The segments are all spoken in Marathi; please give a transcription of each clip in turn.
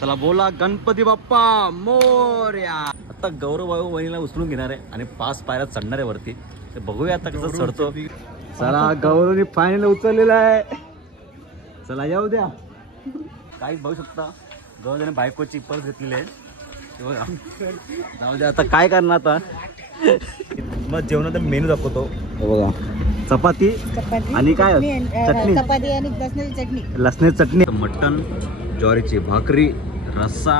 चला बोला गणपती बाप्पा मोरया। आता गौरव भाऊ वहिनीला उचलून घेणार आहे आणि 5 पायऱ्या चढणार आहे वरती, ते बघूया आता कसं चढतो। चला गौरवनी फायनल उचललेला आहे, चला येऊ द्या। काहीच बघू शकता गौरवने बायकोची पर्स घेतलेली आहे, बघा जाऊ द्या। आता काय करणार आता मग जेवणाचा मेनू दाखवतो, बघा चपाती आणि काय चटणी, चपाती आणि लसणाची चटणी, लसणाची चटणी, मटन, ज्वारीची भाकरी, रस्सा।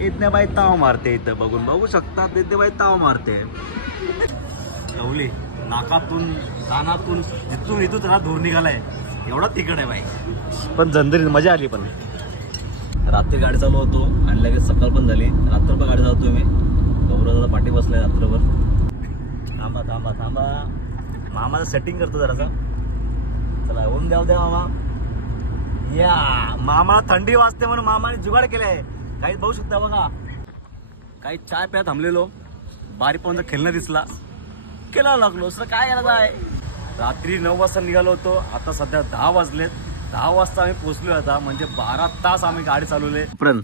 इतने बाई ताव मारते, इथं बघून बघू शकता इतने बाई ताव मारते। लवली नाकातून कानातून जिथून इथून त्याला दूर निघालाय, एवढा तिकड आहे बाई। पण जंदरीत मजा आली। पण रात्री गाडी चालू होतो आणि लगेच सकाळ पण झाली, रात्रभर गाडी चालवतोय मी। गौरवचा पाठी बसलाय रात्रभर। थांबा थांबा थांबा, मामाचं सेटिंग करतो जरासा, चला होऊन द्या मामा। या मामाला थंडी वाजते म्हणून मामाने जुगाड केलाय, काही बघू शकता बघा। काही चाय प्या थांबलेलो, बारी पण खेळणं दिसला, केला लागलो सर काय करायचं आहे। रात्री 9 वाजता निघालो होतो, आता सध्या 10 वाजलेत। 10 वाजता आम्ही पोहोचलो आता, म्हणजे 12 तास आम्ही गाडी चालवले। पण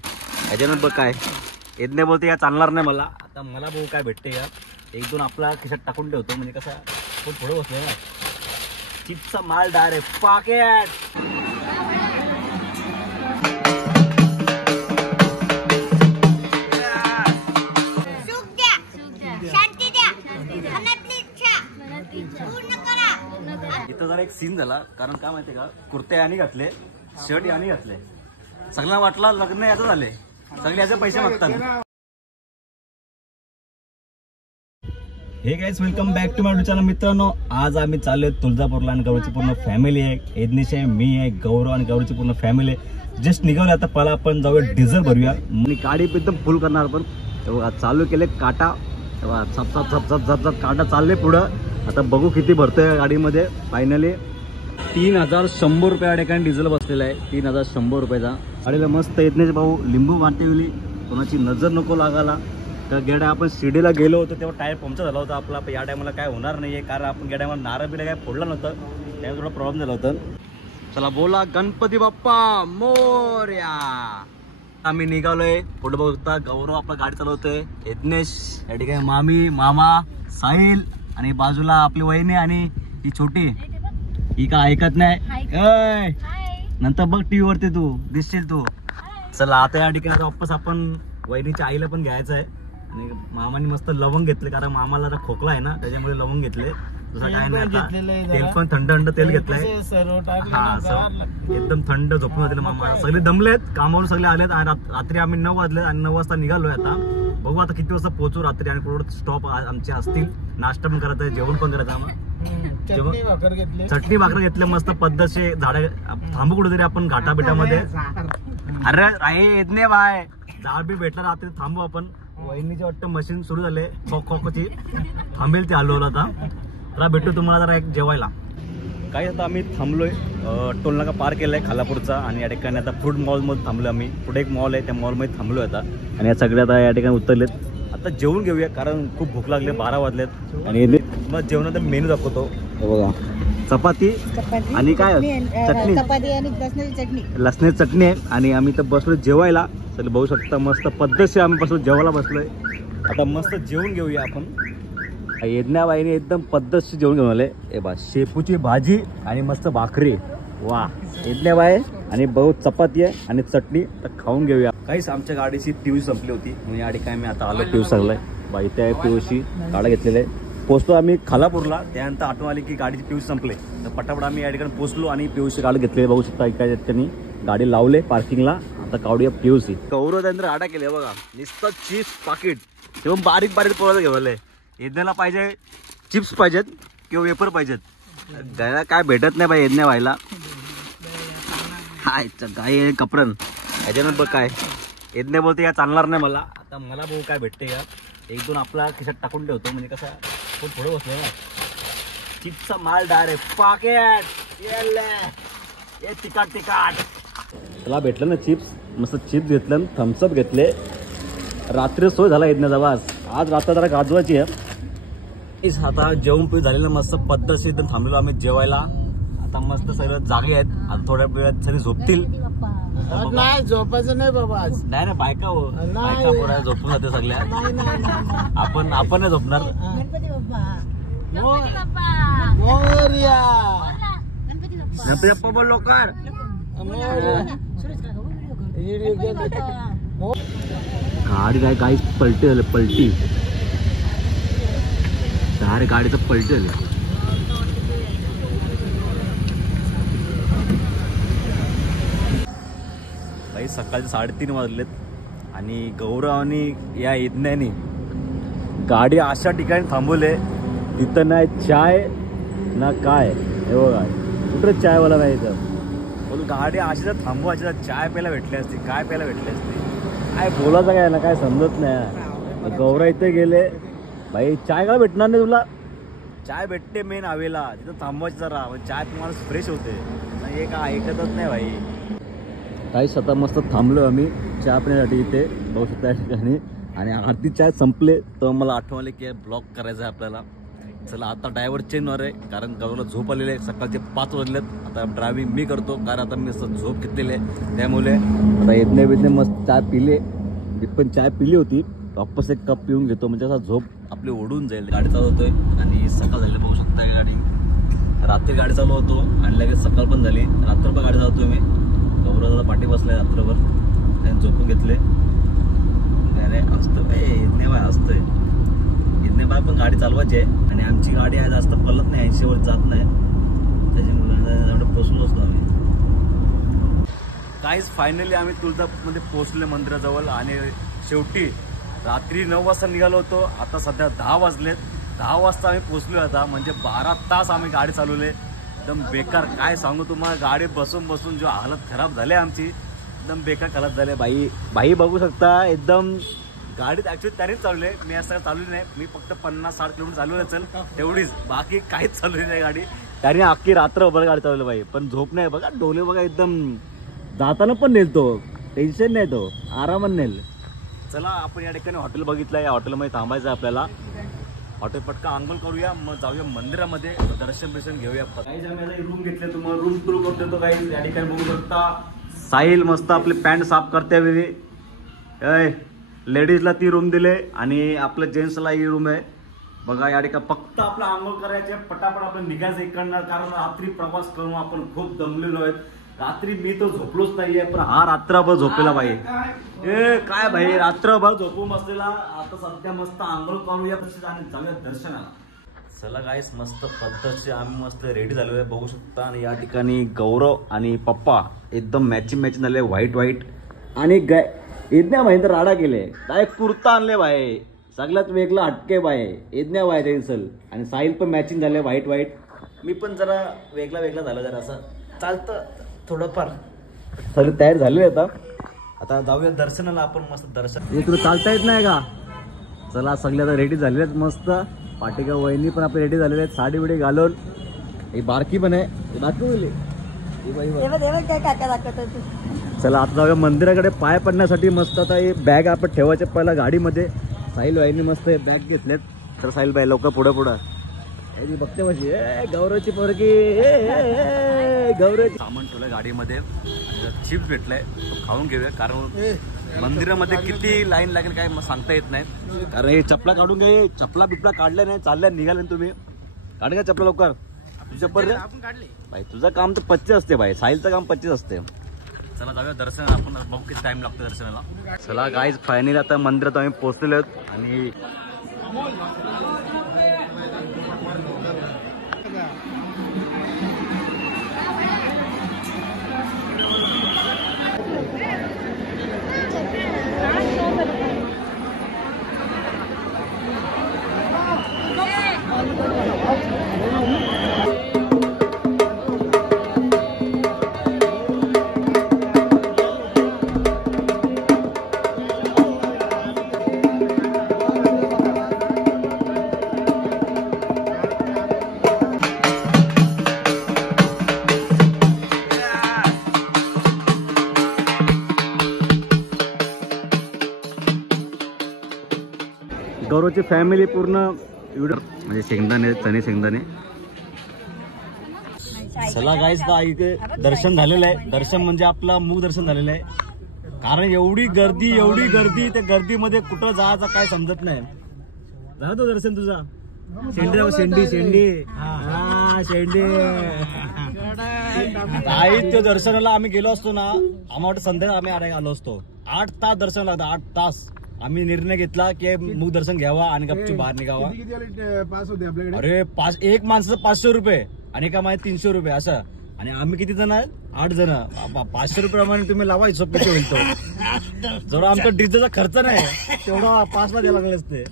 याच्यानंतर काय येत बोलते या चालणार नाही मला, आता मला बघू काय भेटते का। 1-2 आपला खिशात टाकून ठेवतो, म्हणजे कसा खूप पुढे बसलो ना। चिप्सचा माल डायरेक्ट पाकेट। इथं जरा एक सीन झाला, कारण काय माहितीये का, कुर्ते यानी घातले, शर्ट यानी घातले, सगळ्यांना वाटला लग्न याचं झाले, सगळे याचे पैसे मागतात। Hey guys, welcome back to my YouTube channel. मित्रांनो, आज आम्ही चाललोय तुळजापूरला आणि गौरवची पूर्ण फॅमिली आहे। एदनिश आहे, मी आहे, गौरव आणि गौरवची पूर्ण फॅमिली आहे। जस्ट निघालो आता, पहिला आपण जाऊया डिझेल भरूया, गाडी एकदम फुल करणार। पण तेव्हा चालू केले काटा, तेव्हा झप झप झप झप झप झप काटा चालले पुढं। आता बघू किती भरतोय गाडीमध्ये। फायनली 3100 रुपये या ठिकाणी डिझेल बसलेला आहे, 3100 रुपयाचा। गाडीला मस्त एदनिश भाऊ लिंबू वाटेवली, कोणाची नजर नको लागायला। तर गेड्या आपण शिर्डीला गेलो होतो तेव्हा टायर पंक्चर झाला होता आपला, या टायमाला काय होणार नाहीये, कारण आपण गेड्या नारळ बिडा काय फोडलं नव्हतं, त्यामुळे थोडा प्रॉब्लेम झाला होता। चला बोला गणपती बाप्पा मोरया। आम्ही निघालोय, पुढे बघता गौरव आपला गाडी चालवतोय, यज्ञेश या ठिकाणी, मामी, मामा, साहिल आणि बाजूला आपली वहिनी आणि ही छोटी, ही का ऐकत नाही, नंतर बघ टीव्ही वरती तू दिसशील तू। चला आता या ठिकाणी वापस आपण वहिनीच्या आईला पण घ्यायचं आहे, आणि मामाने मस्त लवंग घेतले, कारण मामाला जरा खोकला आहे ना, त्याच्यामुळे लवंग घेतले। दुसरा काय नाही, तेल पण थंड थंड तेल घेतलंय, हा एकदम थंड झोपून होते मामा। सगळे दमलेत, कामावरून सगळे आलेत, आणि रात्री आम्ही 9 वाजले आणि 9 वाजता निघालोय। आता बघू आता किती वाजता पोहोचू रात्री, आणि पुढे स्टॉप आमचे असतील, नाश्ता पण करायचं आहे, जेवण पण करायचं आम्हाला। चटणी भाकर घेतले मस्त पद्धतशीर, झाडे थांबू कुठेतरी आपण घाटा बिटामध्ये। अरे येत नाही बाय, झाड बी भेटला रात्री, थांबू आपण। वहिनीचे वाटतं मशीन सुरू झाले खोची, थांबेल ते आलो आता। तर भेटू तुम्हाला जरा एक जेवायला। काही आता आम्ही थांबलोय, टोल नाका पार केलाय खालापूरचा, आणि या ठिकाणी आता फूड मॉल मध्ये थांबलोय आम्ही। पुढे एक मॉल आहे, त्या मॉल मध्ये थांबलोय आता, आणि या सगळ्या आता या ठिकाणी उतरलेत। आता जेवून घेऊया, कारण खूप भूक लागली, 12 वाजलेत। आणि मग जेवणाचा मेनू दाखवतो, बघा चपाती आणि काय चटणी, चपाती आणि लसणाची चटणी, लसणाची चटणी आहे। आणि आम्ही तर बसलो जेवायला, चल बघू शकता मस्त पद्धतशीर आम्ही बसलो जेवायला बसलोय। आता मस्त जेवून घेऊया आपण। यज्ञाबाईने एकदम पद्धतशीर जेवण घेऊन आले, ए बा शेपूची भाजी आणि मस्त भाकरी, वा यज्ञाबाई। आणि बहुत चपाती आहे आणि चटणी, तर खाऊन घेऊया। काहीच आमच्या गाडीची पियूष संपली होती, म्हणून या ठिकाणी मी आता आलो पियूष लागलाय बाई, त्या पियूशी गाडा घेतलेला आहे। पोहोचतो आम्ही खालापूरला, त्यानंतर आठवण आली की गाडीची पियूष संपले, तर पटापट आम्ही या ठिकाणी पोहोचलो आणि पियूषची गाडी घेतली। बघू शकता काय त्यांनी गाडी लावले पार्किंगला, आता कावडूया पियूसी। गौरव त्यांनी गाडा केले बघा, नुसतं चिप्स पाकिट, तेव्हा बारीक बारीक पोळायला घेवले। यज्ञाला पाहिजे चिप्स पाहिजेत किंवा वेपर पाहिजेत, गायला काय भेटत नाही बाई यज्ञ व्हायला। हाय गाय कपडन याच्यानं बघ काय यज्ञ बोलते या चालणार नाही मला, आता मला बघू काय भेटते का। 1-2 आपला खिशात टाकून ठेवतो, म्हणजे कसा खूप पुढे बसलो ना। चिप्सचा माल डायरेक्ट पाकेट, ये तिकाट त्याला भेटलं ना चिप्स, मस्त चिप्स घेतलं, थम्सअप घेतले। रात्री सोय झाला यज्ञाचा वास, आज रात्र जरा गाजवायची आहे। आता जेवण पिऊ झालेलं मस्त पद्धतशीर एकदम थांबलेलो आम्ही जेवायला। आता मस्त सगळं जागे आहेत, आता थोड्या वेळात सगळे झोपतील, नाही झोपायचं नाही बाबा आज. नाही ना बायका हो नाही. बायका पोरा झोपून जाते सगळ्या. नाही नाही नाही. आपण नाही झोपणार. गणपती बाप्पा मोरया. गणपती बाप्पा बोल लवकर. गाडी काय काही पलटी झालं पलटी. डायरेक्ट गाडीचं पलटी झालं. भाई सकाळचे 3:30 वाजलेत आणि गौरव आणि या यज्ञानी गाडी अशा ठिकाणी थांबवले तिथं नाही चाय ना काय. हे बघा कुठं चायवाला नाही इथं. बोल गाडी अशी तर थांबवायची तर चाय प्यायला भेटली असती काय प्यायला भेटली असती. काय बोलायचं काय ना काय समजत नाही. गौरव इथे गेले भाई चाय का भेटणार नाही तुला. चाय भेटते मेन हवेला तिथं थांबवायची जरा चाय तुम्हाला फ्रेश होते. हे काय ऐकतच नाही भाई. काही स्वतः मस्त थांबलो आम्ही चहा पिण्यासाठी इथे बघू शकता या ठिकाणी. आणि अर्धी चाय संपले तर मला आठवले की ब्लॉग करायचं आहे आपल्याला. चला आता ड्रायव्हर चेंज होणार आहे कारण गौरवला झोप आलेले आहे. सकाळचे 5 वाजलेत. आता ड्रायव्हिंग मी करतो कारण आता मी झोप घेतलेली आहे. त्यामुळे आता येतने बितने मस्त चाय पिले. मी पण चाय पिली होती वापस एक कप पिऊन घेतो म्हणजे असा झोप आपली ओढून जाईल. गाडी चालवतोय आणि सकाळ झाली बघू शकता ही गाडी. रात्री गाडी चालू होतो आणि लगेच सकाळ पण झाली. रात्रभर गाडी चालवतोय मी. गौरवला पाठी बसलाय रात्रभर त्याने झोपून घेतले. अरे असतं काय इतने बाय असतंय. इतने बाय पण गाडी चालवायची आहे आणि आमची गाडी आहे जास्त पलत नाही 80 वर जात नाही त्याच्यामुळे पोचलो असतो आम्ही. काहीच फायनली आम्ही तुळजापूरमध्ये पोहोचले मंदिराजवळ आणि शेवटी रात्री 9 वाजता निघालो होतो. आता सध्या 10 वाजलेत. 10 वाजता आम्ही पोहोचलो. आता म्हणजे 12 तास आम्ही गाडी चालवले. एकदम बेकार काय सांगू तुम्हाला. गाडी बसून बसून जो हालत खराब झाली आमची एकदम बेकार हालत झाले. बाई बघू शकता एकदम गाडीत ऍक्च्युली त्यानेच चालवले. मी असं चालवली नाही. मी फक्त 50-60 किलोमीटर चालवलं चल तेवढीच बाकी काहीच चालवली नाही गाडी. त्याने अख्खी रात्रभर गाडी चालवली बाई. पण झोप नाही बघा. डोले बघा एकदम जाताना पण नेलतो. टेन्शन नाही तो आरामात नेल. चला आपण या ठिकाणी हॉटेल बघितलं. या हॉटेलमध्ये थांबायचं आहे आपल्याला. हॉटेल पटका आंघोळ करूया मग जाऊया मंदिरामध्ये दर्शन घेऊया. काही आम्ही रूम घेतले तुम्हाला रूम टूर करून देतो. काही या ठिकाणी बघू शकता साहिल मस्त आपली पॅन्ट साफ करते वेळी. लेडीजला ती रूम दिले आणि आपल्या जेंट्सला ही रूम आहे बघा. या ठिकाणी फक्त आपला आंघोळ करायचे पटापट आपण निघायचं इकडनं कारण रात्री प्रवास करून आपण खूप दमलेलो आहेत. रात्री मी तो झोपलोच नाहीये पण हा रात्रभर झोपेला बाई. काय भाई रात्रभर झोपून बसलेला. आता सध्या मस्त आंघोळ करूया आणि जाऊया दर्शनाला. चला गाईस मस्त पद्धतचे आम्ही मस्त रेडी झालो आहे बघू शकता. आणि या ठिकाणी गौरव आणि पप्पा एकदम मॅचिंग झाले व्हाईट आणि इतन्या भाई तर राडा केले. काय कुर्ता आणले भाई सगळ्यात वेगळं हटके बाय. इतन्या भाई टेन्सल आणि साहिल पण मॅचिंग झाले व्हाईट. मी पण जरा वेगळा झालं जरा असं चालतं थोडंफार. सगळे तयार झाले आता जाऊया दर्शनाला आपण मस्त दर्शन. तुला चालता येत नाही का. चला सगळे आता रेडी झालेले आहेत मस्त. पाटिका वहिनी पण आपले रेडी झालेले आहेत साडी बिडी घालून. ही बारकी पण आहे बारकी. चला आता जाऊया मंदिराकडे पाय पडण्यासाठी मस्त. आता हे बॅग आपण ठेवायचे पहिला गाडीमध्ये. साहिल बाईंनी मस्त हे बॅग घेतलेत. तर साहिल बाई लवकर पुढं बघते माझी गौरवची पोरगी. गौरवची सामान ठेवलंय गाडीमध्ये. चिप्स भेटलाय तो खाऊन घेऊया कारण मंदिरामध्ये किती लाईन लागेल काय सांगता येत नाही. कारण हे चपला काढून घे. चपला बिपला काढल्या नाही चालल्या निघाले तुम्ही. काढ का चपला लवकर. चप्पल भाई तुझं काम तर 25 असते भाई. साहिलचं काम 25 असते. चला जाऊया दर्शन. आपण बघू किती टाइम लागतो दर्शनाला. चला गाईज फायनली आता मंदिरात आम्ही पोहोचलेलो आहोत. आणि गौरवची फॅमिली पूर्ण म्हणजे शेंगदाणे चणे शेंगदाणे. चला गाईस का इथे दर्शन झालेलं आहे. दर्शन म्हणजे आपला मुख दर्शन झालेलं आहे. कारण एवढी गर्दी त्या गर्दीमध्ये कुठं जायचं काय समजत नाही. झालं तो दर्शन तुझा? शेंडी त्या दर्शनाला आम्ही गेलो असतो ना, आम्हाला संध्याकाळी आम्ही आलो असतो. 8 तास दर्शन लागतं, 8 तास. आम्ही निर्णय घेतला की मुख दर्शन घ्यावा आणि गपचूप बाहेर निघावा. पास होते आपल्याकडे. अरे एक माणसाचं 500 रुपये आणि एका माहिती 300 रुपये असं. आणि आम्ही किती जण आहेत? 8 जण. 500 रुपये प्रमाणे तुम्ही लावा, हिशोब किती होईल तो. जेवढा आमचा डिझेलचा खर्च नाही तेवढा पासला द्यायला लागले असते.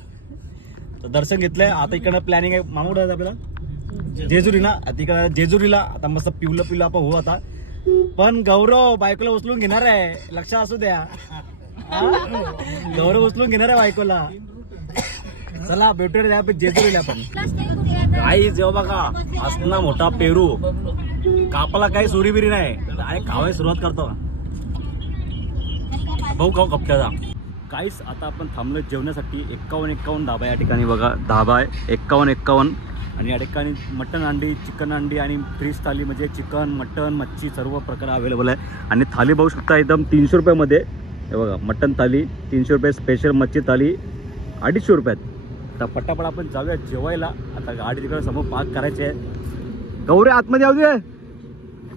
तर दर्शन घेतलंय. आता इकडनं प्लॅनिंग आहे मामा कुठं आपल्याला जेजुरीला. तिकडे जेजुरीला आता मस्त पिवलं आपण हो आता. पण गौरव बायकोला उचलून घेणार आहे, लक्षात असू द्या. गौरव उचलून घेणार आहे बायकोला. चला भेटूया जेजुरीला आपण. काही जेव्हा बघा असना मोठा पेरू कापाला काही सुरीबिरी नाही आणि खावायला सुरुवात करतो. भाऊ खाऊ कपट्याचा. काहीच आता आपण थांबलो जेवण्यासाठी. 51 धाबा या ठिकाणी बघा. धाबा आहे 51. आणि या ठिकाणी मटन अंडी, चिकन अंडी आणि फिश थाली म्हणजे चिकन, मटन, मच्छी सर्व प्रकार अवेलेबल आहे. आणि थाली बघू शकता एकदम 300 रुपयामध्ये. हे बघा मटन थाली 300 रुपये, स्पेशल मच्छी थाली 250 रुपयात. तर पटापट आपण जाऊया जेवायला. आता गाडी तिकडे समोर पार्क करायची आहे. गौरी आतमध्ये येऊ दे,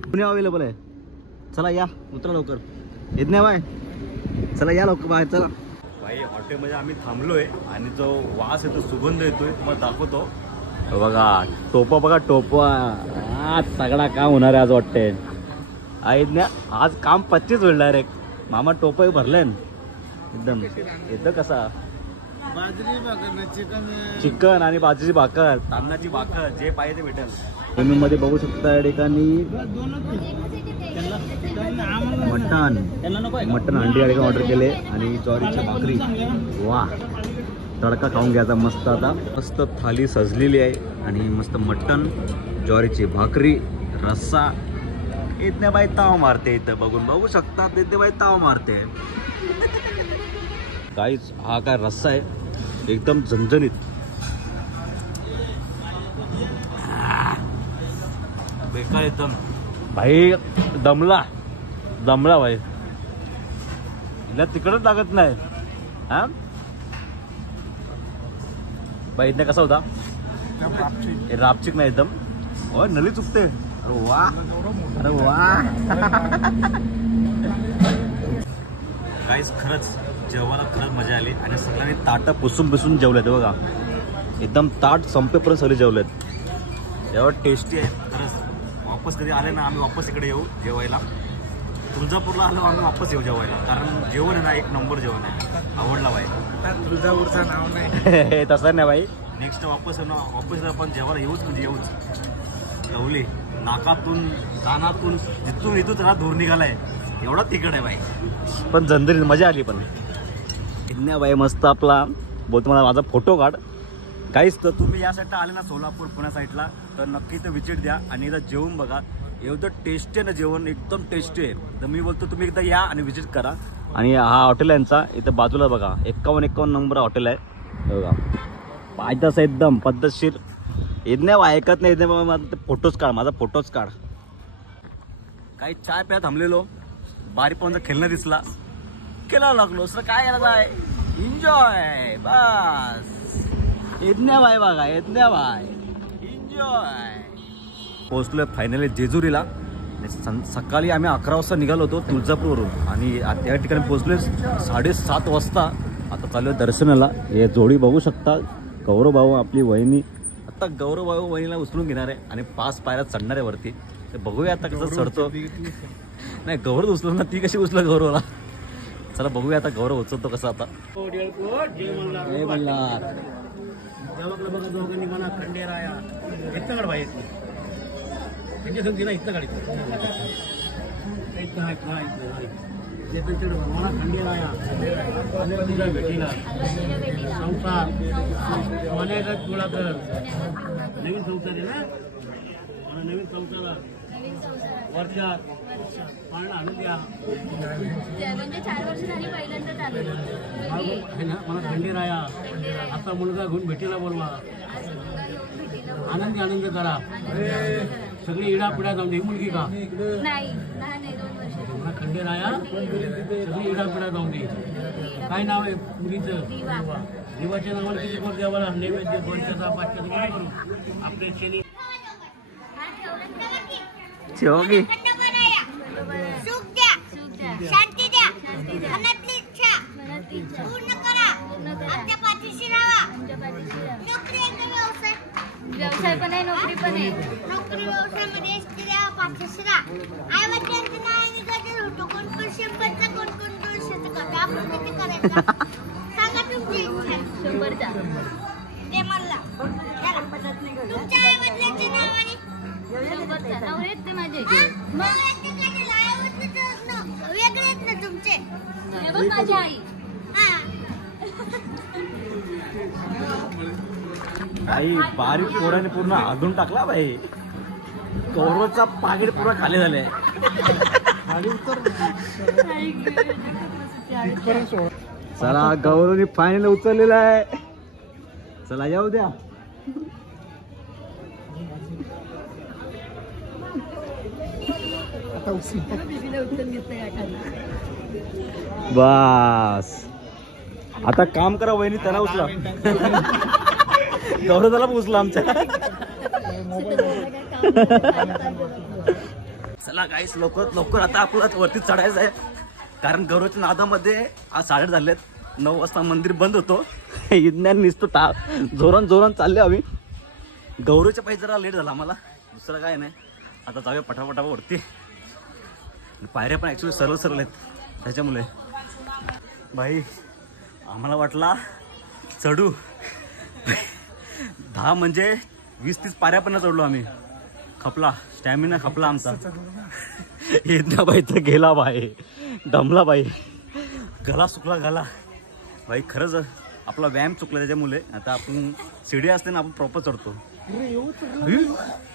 पुणे अवेलेबल आहे. चला या, उतरा लवकर. येत नाही बाय, चला या लवकर बाहेर चला. भाई हॉटेलमध्ये आम्ही थांबलोय आणि जो वास येतो, सुगंध येतोय तुम्हाला दाखवतो. बघा टोपा, बघा टोपा. सगळा काम होणार आहे आज वाटतंय. आज काम 25 होईल डायरेक्ट. मामा टोपा भरले एकदम. येतं कसा बाजरी भाकर, चिकन आणि बाजरीची भाकर, तांदळाची भाकर, जे पाहिजे ते भेटेल. मेनू मध्ये बघू शकता या ठिकाणी मटन अंडी या ठिकाणी ऑर्डर केले आणि ज्वारीच्या भाकरी. वा, तडका खाऊन घ्यायचा मस्त. आता मस्त थाली सजलेली आहे आणि मस्त मटन, ज्वारीची भाकरी, रस्सा. इतने बाई ताव मारते. इथं बघू शकता इतने बाई ताव मारते. काहीच हा काय रस्सा आहे एकदम झणझणीत. बेकार एकदम भाई. दमला भाई. हिला तिकडच लागत नाही. हा बाई इथं कसा होता? रापचिक नाही एकदम. ओ नली चुकते. अरे वा, अरे वा. काहीच खरंच जेवायला खरंच मजा आली. आणि सगळ्यांनी ताटं पुसून जेवलेत बघा. एकदम ताट संपेपर्यंत सगळे जेवलेत. एवढं टेस्टी आहे खरंच. वापस कधी आले ना आम्ही वापस इकडे येऊ जेवायला. तुळजापूरला आलो आम्ही वापस येऊ जेवायला. कारण जेवण आहे ना एक नंबर जेवण आहे. आवडला बाई. तुळजापूरचं नाव नाही तसं नाही बाई. नेक्स्ट वापस आपण जेवायला येऊच म्हणजे येऊच. ठेवली नाकातून, कानातून, जिथून इथून त्याला धूर निघालाय. एवढा तिकड आहे बाई. पण झंझरीत मजा आली. पण इथल्या बाई मस्त आपला बोलतो मला माझा फोटो काढ. काहीच तर तुम्ही या साईडला आले ना सोलापूर पुण्या साईडला तर नक्की इथं विजिट द्या आणि एकदा जेवून बघा. एवढं टेस्टी आहे ना जेवण, एकदम टेस्टी आहे. तर मी बोलतो तुम्ही एकदा या आणि विजिट करा. आणि हा हॉटेल आहे यांचा इथं बाजूला बघा. 51 नंबर हॉटेल आहे बघा. पायदास एकदम पद्धतशीर. इथल्या ऐकत नाही. इथे फोटोच काढ, माझा फोटोच काढ. काही चाय प्या थांबलेलो. बारी पण खेळणं दिसला, खेळायला लागलो. सर काय करायचं आहे? एन्जॉय बस. इथल्या बाय बघा, इथल्या बाय एन्जॉय. पोहोचलोय फायनली जेजुरीला. सकाळी आम्ही 11 वाजता निघालो होतो तुळजापूरवरून आणि त्या ठिकाणी पोहोचलोय 7:30 वाजता. आता चालू आहे दर्शनाला. हे जोडी बघू शकता, गौरव भाऊ आपली वहिनी. आता गौरव भाऊ वहिनीला उचलून घेणार आहे आणि 5 पायऱ्या चढणार आहे वरती. ते बघूया आता कसं चढतो. नाही गौरव उचलून ना, ती कशी उचलं गौरवला. चला बघूया आता गौरव उचलतो कसं. आता खंडेराया इथं काढ भाई. इथं संगती ना इथं गाडी खंडेराया तुझ्या भेटीला संसार मनेगत तुळा कर. नवीन संसार आहे ना, नवीन संसार वर्षात आणून द्या. म्हणजे 4 वर्ष झाली पहिल्यांदा चालू. मला खंडेराया आता मुलगा घेऊन भेटीला बोलवा. आनंदी करा. सगळी इडापिडा जाऊन दे. ही मुलगी का नाही लहान आहे 2 वर्षाची. मला खंडेराया सगळी इडापिडा जाऊन दे. काय नाव आहे मुलीचं? दिवा. देवाच्या नावाला किती करू देवाला नैवेद्य 200 500 करू आपले शनी ठेवगी सुख द्या. शांती द्या. मनातली इच्छा पूर्ण करा. आमच्या पाठीशी राहा. नोकरी आहे का व्यवसाय? व्यवसाय पण आहे नोकरी पण आहे. नोकरी व्यवसायामध्ये स्त्रिया पाठीशी राहा. आई वडिलांचं नाव निघायचं होतं. कोण 100चा कोण 200चं करतो. आपण किती करायचं सांगा तुमची इच्छा. 100चा ते म्हणला तुमच्या आई वडिलांचे नाव आणि 100चा नवरे आहेत ते माझे. वेगळे आहेत ना तुमचे. हे बघ माझी आई. आई बारीक पोराने पूर्ण आधून टाकला बाई. गौरवचा पाकीट पुरा खाली झाले. चला गौरवनी फायनल उचललेला आहे. चला येऊ द्या. बस आता काम करा वहिनी. त्यांना उचला. गौरव त्याला उचला आमच्या. चला गाईस लवकर आता आपल्याला वरती चढायचं आहे. कारण गौरवच्या नादामध्ये आज 8:30 झालेत. 9 वाजता मंदिर बंद होतो. विज्ञान निसतो जोरान चालले आम्ही. गौरवच्या पाहिजे जरा लेट झाला आम्हाला. दुसरं काय नाही. आता जाऊया पटापटा वरती. पायऱ्या पण ऍक्च्युली सरळ आहेत त्याच्यामुळे. भाई आम्हाला वाटला चढू 10 म्हणजे 20-30 पायऱ्या पण चढलो आम्ही. खपला स्टॅमिना खपला आमचा. येत्या बाई तर गेला बाई. दमला बाई. गला सुकला गला बाई. खरंच आपला व्यायाम चुकला त्याच्यामुळे. आता आपण सीडी असते ना आपण प्रॉपर चढतो.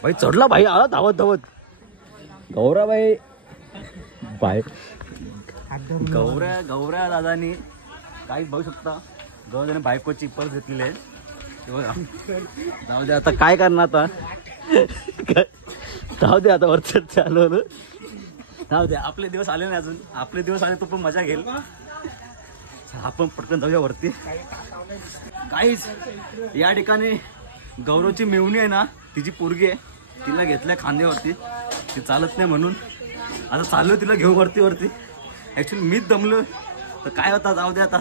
बाई चढला भाई. आला धावत गौराबाई बाय. गौऱ्या दादानी काही बघू शकता. गौऱ्याने बायकोची पर्स घेतलेली आहे. बघा जाऊ दे आता काय करणार. आता जाऊ दे आता वरती चालू. जाऊ दे आपले दिवस आले नाही अजून. आपले दिवस आले तो पण मजा घेईल. आपण पटकन जाऊया वरती. काहीच या ठिकाणी गौरवची मेवणी आहे ना तिची पोरगी आहे. तिला घेतलंय खांद्यावरती. ती चालत नाही म्हणून आता चाललो तिला घेऊ वरती. ऍक्च्युली मीच दमलो तर काय होता. जाऊ दे आता.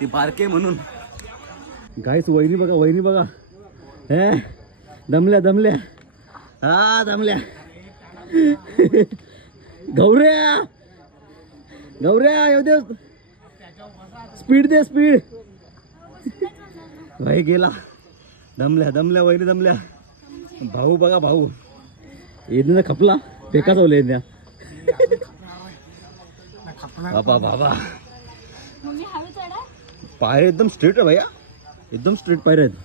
ती बारके म्हणून. गाईस वहिनी बघा. हे दमल्या हा दमल्या. गौऱ्या येऊ दे. स्पीड दे. भाई गेला. दमल्या वहिनी दमल्या. भाऊ बघा भाऊ. येदना खपला फेका चावले येदना. बाबा पाय एकदम स्ट्रेट आहे भैया. एकदम स्ट्रेट पायऱ्या आहेत.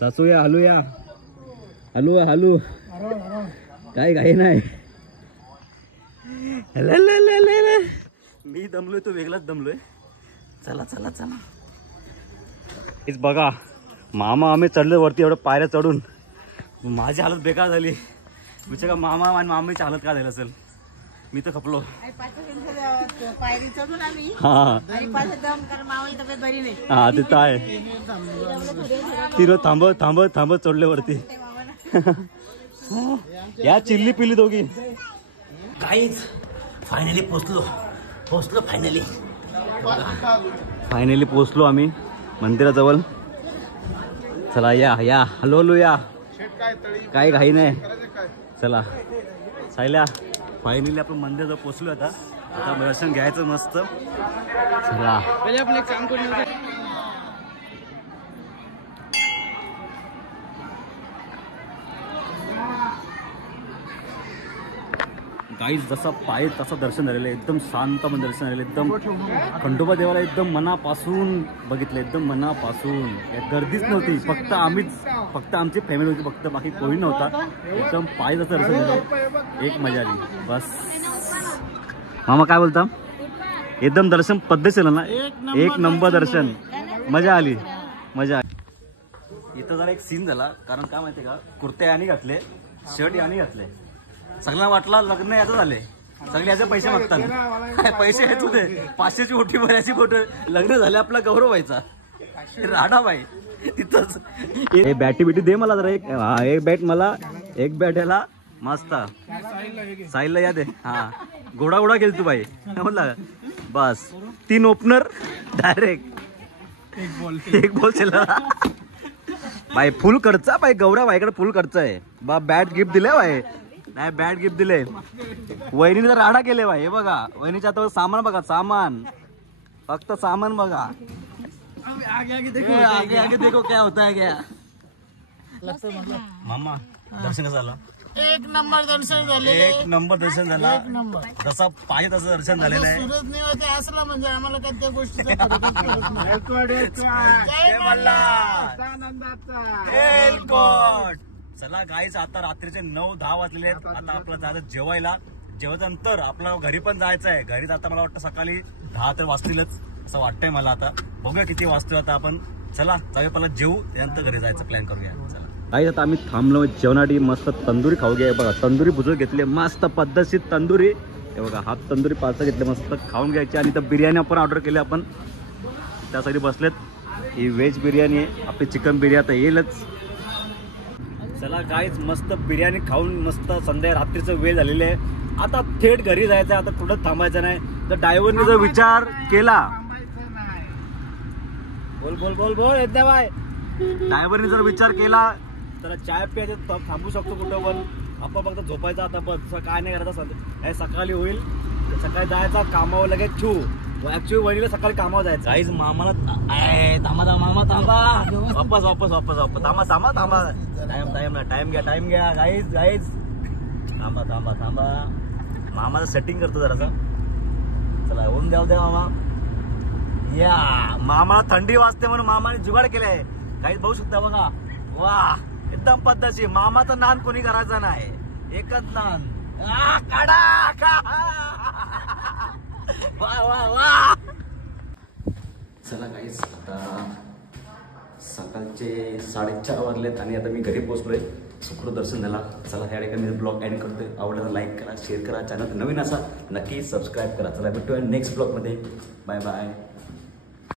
सासूया हलू काय काही नाही. मी दमलोय तो वेगळाच दमलोय. चला हेच बघा मामा आम्ही चढले वरती. एवढं पायऱ्या चढून माझी हालत बेकार झाली. विचार मामा आणि मामीची हालत काय झाली असेल. मी तर खपलो. पायरी चढून आम्ही हा तब्येत बरी नाही. हा तिथं आहे. तिनं थांबत चढले वरती. या चिल्ली पिल्ली दोघी. काहीच फायनली पोचलो फायनली पोचलो आम्ही मंदिराजवळ. चला या हलो या. काही घाई नाही. चला सायल्या फायनली आपण मंदिराजवळ पोचलो. आता दर्शन घ्यायचं मस्त. चला आपले काम करून गाईज जसा पाय तसं दर्शन झालेलं आहे. एकदम शांत दर्शन झालेलं. एकदम खंडोबा देवाला एकदम मनापासून बघितलं. एकदम मनापासून. गर्दीच नव्हती. फक्त आमची फॅमिली होती. फक्त बाकी कोणी नव्हता. एकदम पाय जसं दर्शन झालं. एक मजा आली बस. मामा काय बोलता. एकदम दर्शन पद्धतशीर ना. एक नंबर दर्शन. मजा आली मजा आली. इथं जरा एक सीन झाला, कारण काय माहितीये का, कुर्ते याने घातले, शर्ट याने घातले. सगळ्यांना वाटला लग्न याचं झाले, सगळे याचे पैसे मागतात. पैसे आहेत तुझे, 500ची मोठी बऱ्याची फोटो, लग्न झाले, आपला गौरव व्हायचा. राडा बाई तिथंच. हे बॅटी बिटी दे मला जरा, एक बॅट मला, एक बॅट याला मस्त साहिलला या दे. हा घोडा घोडा खेळ तू बाई म्हणला बस. 3 ओपनर डायरेक्ट एक बॉल चला बाई. फुल खर्च बाई, गौरव बाईकडे फुल खर्च आहे बा. बॅट गिफ्ट दिले बाई, नाही बॅट गिफ्ट दिले. वहिनीने तर राडा केले बाई. हे बघा वहिनीच्या आता सामान बघा, सामान फक्त सामान बघा. आगे देखो क्या होता है क्या. मामा दर्शन कसं झालं. एक नंबर दर्शन झाले, एक नंबर दर्शन झाला, एक नंबर. जसा पाहिजे तसं दर्शन झालेलं आहे. सुरत नाही होते असला म्हणजे आम्हाला काय त्या गोष्टीचा फरकच पडत नाही. जय मल्हार. एलकोट. चला गाईच, आता रात्रीचे 9-10 वाजलेले आहेत. आता आपलं जायचं जेवायला. जेवल्यानंतर आपल्याला घरी पण जायचं आहे. घरी जाता मला वाटतं सकाळी 10 तर वाजतीलच असं वाटतंय मला. आता बघूया किती वाजतोय आता आपण. चला जाऊया पहिला जेवू, त्यानंतर घरी जायचं प्लॅन करूया. चला काही आता आम्ही थांबलो जेवणासाठी. मस्त तंदुरी खाऊ घ्या. बघा तंदुरी भुजून घेतली, मस्त पद्धतशीर तंदुरी. हे बघा हात तंदुरी पार्सल घेतले, मस्त खाऊन घ्यायची. आणि तर बिर्याणी आपण ऑर्डर केली आपण, त्यासाठी बसलेत. ही व्हेज बिर्याणी आहे, आपली चिकन बिर्याणी आता येईलच. चला गाईच मस्त बिर्याणी खाऊन मस्त संध्या रात्रीचं वेळ झालेलं आहे. आता थेट घरी जायचं आहे. आता कुठं थांबायचं नाही. तर ड्रायव्हरने जर विचार केला, बोल बोल बोल बोल येते बाय. ड्रायव्हरने जर विचार केला तर चाय प्यायचे थांबू शकतो कुठं, पण आपण फक्त झोपायचं. आता बस काय नाही करायचं, सकाळी होईल. सकाळी जायचा कामावर लगेच छू. ऍक्च्युअली वहिनीला सकाळी कामावर जायचं. गाईज मामाला थांबा थांबा मामा थांबा, वापस वापस वापस वापस थांबा थांबा थांबा. टाइम घ्या गाईज गाईज थांबा थांबा थांबा. मामाचं सेटिंग करतो जरासा. चला होऊन द्या मामा. या मामा थंडी वाजते म्हणून मामाने जुगाड केलाय. काहीच बघू शकता बघा. वा एकदम पद्धतशीर. मामाचं नान कोणी करायचं नाही, एकच नान. काढा वा वा वा. चला गाईस, आता सकाळचे 4:30 वाजलेत आणि आता मी घरी पोहोचलोय. सुखरूप दर्शन झाला. चला ह्या ठिकाणी मी ब्लॉग एंड करतोय. आवडला लाईक करा, शेअर करा, चॅनल नवीन असा नक्की सबस्क्राईब करा. चला भेटूया नेक्स्ट ब्लॉग मध्ये. Bye bye.